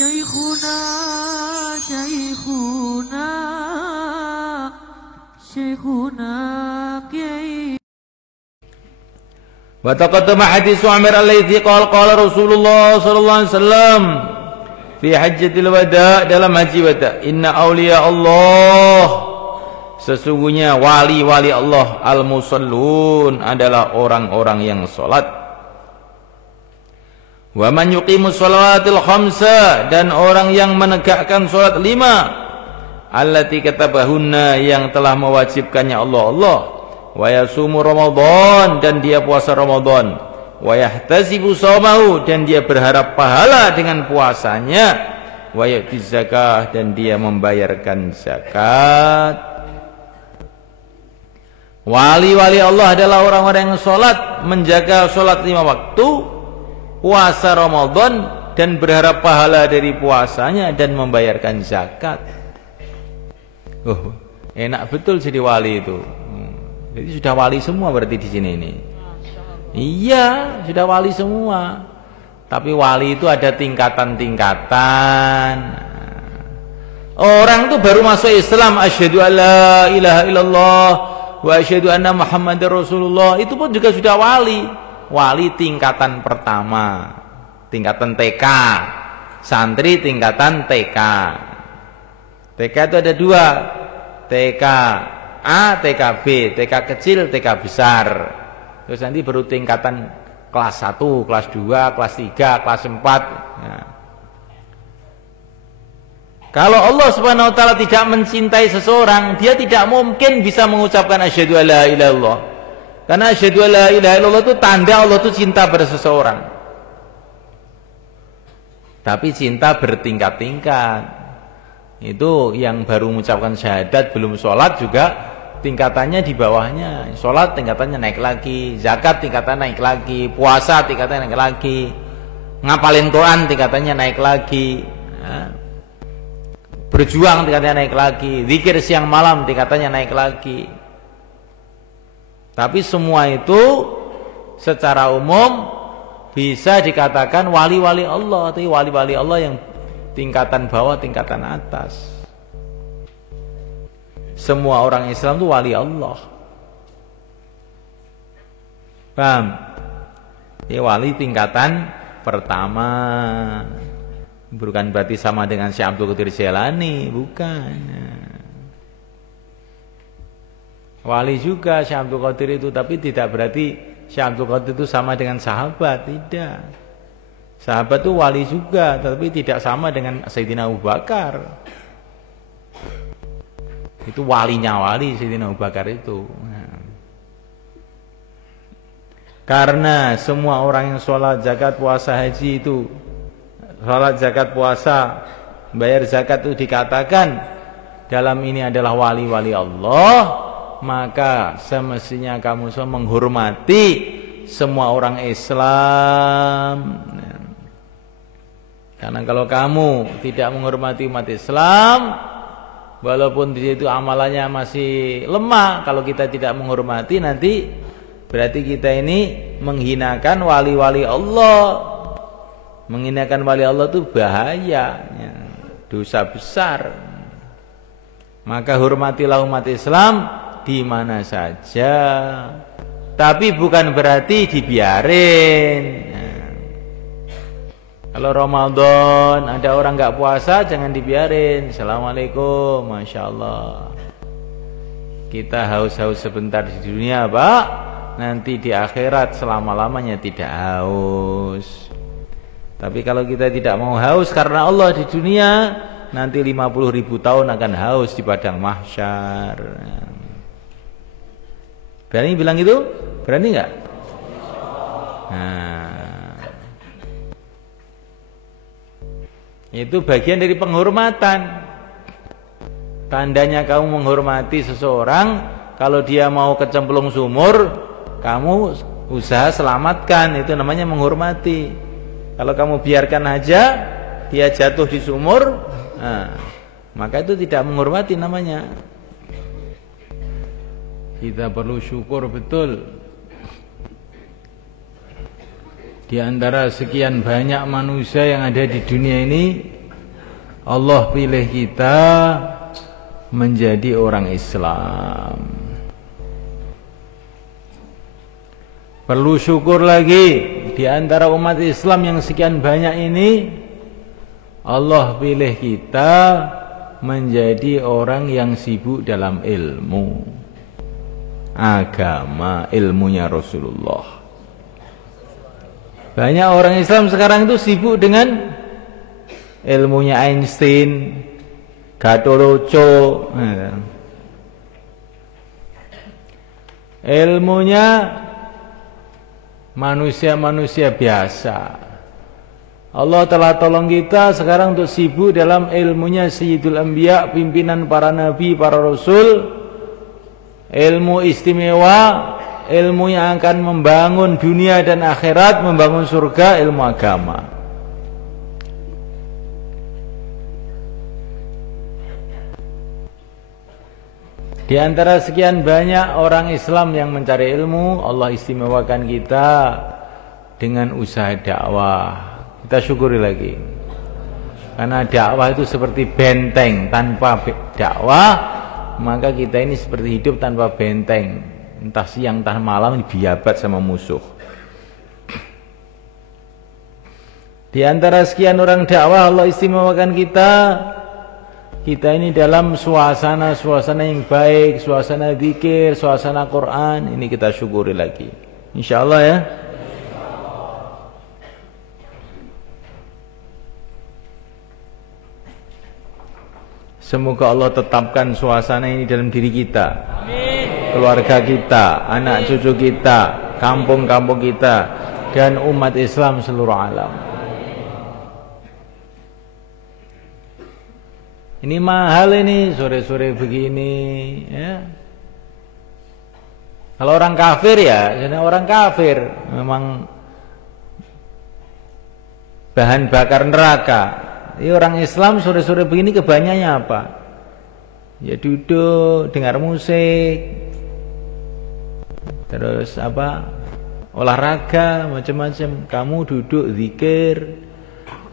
Syekhuna, Syekhuna, Syekhuna Kiai. Wa taqaddama hadits Umar alladzi qala Rasulullah sallallahu alaihi wasallam fi hajjatil wada, dalam haji wada, inna awliya Allah, sesungguhnya wali-wali Allah, al-musallun, adalah orang-orang yang salat. Wa man yuqimus shalawatil khamsa, dan orang yang menegakkan salat 5, allati katabahunna, yang telah mewajibkannya Allah. Wa yasumu Ramadan, dan dia puasa Ramadan. Wa yahtasibu shaumahu, dan dia berharap pahala dengan puasanya. Wa yu'ti zakah, dan dia membayarkan zakat. Wali-wali Allah adalah orang-orang yang salat, menjaga salat 5 waktu, puasa Ramadan, dan berharap pahala dari puasanya, dan membayarkan zakat. Enak betul jadi wali itu. Jadi sudah wali semua berarti di sini ini. Iya, sudah wali semua. Tapi wali itu ada tingkatan-tingkatan. Orang tuh baru masuk Islam, asyhadu alla ilaha illallah wa asyhadu anna Muhammadar Rasulullah, itu pun juga sudah wali. Wali tingkatan pertama, tingkatan TK, santri tingkatan TK. TK itu ada 2, TK A, TK B, TK kecil, TK besar. Terus nanti baru tingkatan kelas 1, kelas 2, kelas 3, kelas 4. Nah. Kalau Allah Subhanahu wa taala tidak mencintai seseorang, dia tidak mungkin bisa mengucapkan asyhadu alla ilaha illallah. Karena asyhadu alla ilaha illallah itu tanda Allah itu cinta pada seseorang. Tapi cinta bertingkat-tingkat. Itu yang baru mengucapkan syahadat belum sholat juga tingkatannya di bawahnya. Sholat tingkatannya naik lagi, zakat tingkatannya naik lagi, puasa tingkatannya naik lagi, ngapalin Quran tingkatannya naik lagi, berjuang tingkatannya naik lagi, zikir siang malam tingkatannya naik lagi. Tapi semua itu secara umum bisa dikatakan wali-wali Allah. Tapi wali-wali Allah yang tingkatan bawah, tingkatan atas. Semua orang Islam itu wali Allah. Paham? Ini wali tingkatan pertama. Bukan berarti sama dengan Syekh Abdul Qadir Jailani, bukan. Wali juga Syekh Abdul Qadir itu, tapi tidak berarti Syekh Abdul Qadir itu sama dengan sahabat, tidak. Sahabat itu wali juga, tapi tidak sama dengan Sayyidina Abu Bakar. Itu walinya wali Sayyidina Abu Bakar itu. Karena semua orang yang sholat, zakat, puasa, haji itu, sholat, zakat, puasa, bayar zakat itu dikatakan dalam ini adalah wali-wali Allah, maka semestinya kamu semua menghormati semua orang Islam. Karena kalau kamu tidak menghormati umat Islam, walaupun di situ amalannya masih lemah, kalau kita tidak menghormati, nanti berarti kita ini menghinakan wali-wali Allah. Menghinakan wali Allah itu bahaya, dosa besar. Maka hormatilah umat Islam di mana saja, tapi bukan berarti dibiarin. Kalau Ramadan ada orang nggak puasa, jangan dibiarin. Assalamualaikum, masya Allah. Kita haus-haus sebentar di dunia, Pak. Nanti di akhirat selama-lamanya tidak haus. Tapi kalau kita tidak mau haus karena Allah di dunia, nanti 50.000 tahun akan haus di padang mahsyar. Berani bilang itu? Berani nggak? Nah, itu bagian dari penghormatan. Tandanya kamu menghormati seseorang, kalau dia mau kecemplung sumur, kamu usaha selamatkan, itu namanya menghormati. Kalau kamu biarkan aja dia jatuh di sumur, nah, maka itu tidak menghormati namanya. Kita perlu syukur betul. Di antara sekian banyak manusia yang ada di dunia ini, Allah pilih kita menjadi orang Islam. Perlu syukur lagi, di antara umat Islam yang sekian banyak ini, Allah pilih kita menjadi orang yang sibuk dalam ilmu agama, ilmunya Rasulullah. Banyak orang Islam sekarang itu sibuk dengan ilmunya Einstein, Gatoloco, ilmunya manusia-manusia biasa. Allah telah tolong kita sekarang untuk sibuk dalam ilmunya Sayyidul Anbiya, pimpinan para nabi, para rasul, ilmu istimewa, ilmu yang akan membangun dunia dan akhirat, membangun surga, ilmu agama. Di antara sekian banyak orang Islam yang mencari ilmu, Allah istimewakan kita dengan usaha dakwah. Kita syukuri lagi. Karena dakwah itu seperti benteng, tanpa dakwah maka kita ini seperti hidup tanpa benteng. Entah siang entah malam dibiabat sama musuh. Di antara sekian orang dakwah Allah istimewakan kita ini dalam suasana yang baik, suasana zikir, suasana Quran, ini kita syukuri lagi. Insyaallah ya. Semoga Allah tetapkan suasana ini dalam diri kita. Amin. Keluarga kita, anak cucu kita, kampung-kampung kita, dan umat Islam seluruh alam. Ini mahal ini, sore-sore begini ya. Kalau orang kafir ya, jadi orang kafir memang bahan bakar neraka. Ini orang Islam sore-sore begini kebanyakannya apa? Ya duduk, dengar musik, terus apa? Olahraga macam-macam. Kamu duduk zikir,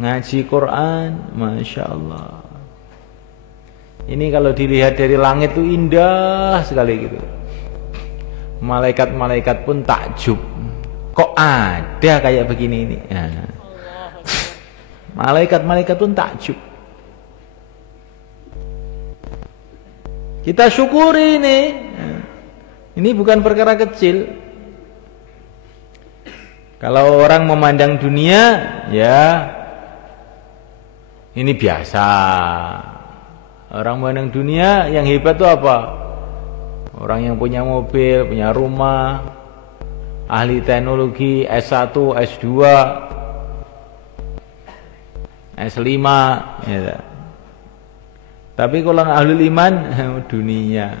ngaji Quran, masya Allah. Ini kalau dilihat dari langit itu indah sekali gitu. Malaikat-malaikat pun takjub. Kok ada kayak begini ini? Nah. Malaikat-malaikat pun takjub. Kita syukuri ini. Ini bukan perkara kecil. Kalau orang memandang dunia, ya ini biasa. Orang memandang dunia yang hebat itu apa? Orang yang punya mobil, punya rumah, ahli teknologi, S1, S2, S5 ya. Tapi kalau ahli iman dunia.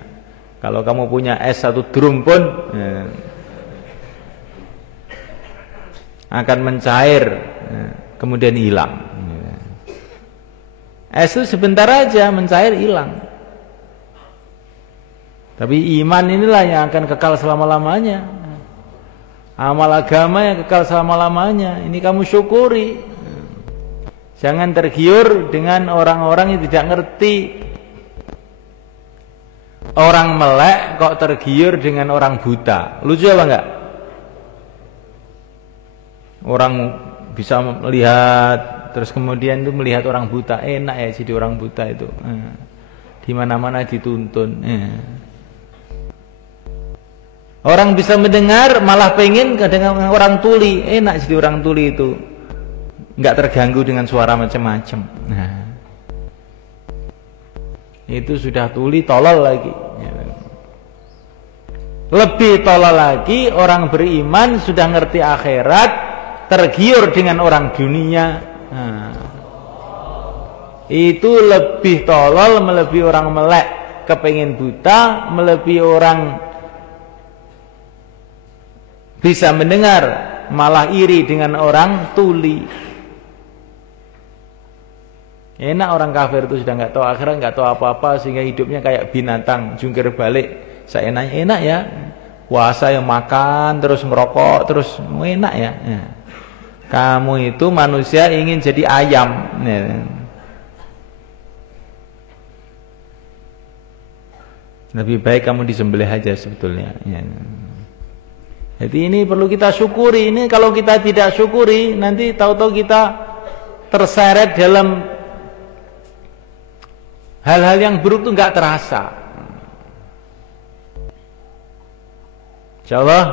Kalau kamu punya S1 drum pun ya, akan mencair ya, kemudian hilang ya. Es itu sebentar aja mencair hilang. Tapi iman inilah yang akan kekal selama-lamanya. Amal agama yang kekal selama-lamanya. Ini kamu syukuri. Jangan tergiur dengan orang-orang yang tidak ngerti. Orang melek kok tergiur dengan orang buta. Lucu apa enggak? Orang bisa melihat, terus kemudian itu melihat orang buta. Enak ya jadi orang buta itu. Di mana-mana dituntun. Orang bisa mendengar malah pengen dengan orang tuli. Enak jadi orang tuli itu. Enggak terganggu dengan suara macam-macam. Nah, itu sudah tuli tolol lagi. Lebih tolol lagi orang beriman sudah ngerti akhirat, tergiur dengan orang dunia. Nah, itu lebih tolol, melebihi orang melek, kepengin buta, melebihi orang bisa mendengar, malah iri dengan orang tuli. Enak orang kafir itu sudah nggak tahu akhirat, nggak tahu apa-apa, sehingga hidupnya kayak binatang, jungkir balik. Seenaknya enak ya, puasa yang makan, terus ngerokok, terus enak ya. Kamu itu manusia ingin jadi ayam. Lebih baik kamu disembelih aja sebetulnya ya. Jadi ini perlu kita syukuri. Ini kalau kita tidak syukuri, nanti tahu-tahu kita terseret dalam hal-hal yang buruk itu nggak terasa. Insyaallah.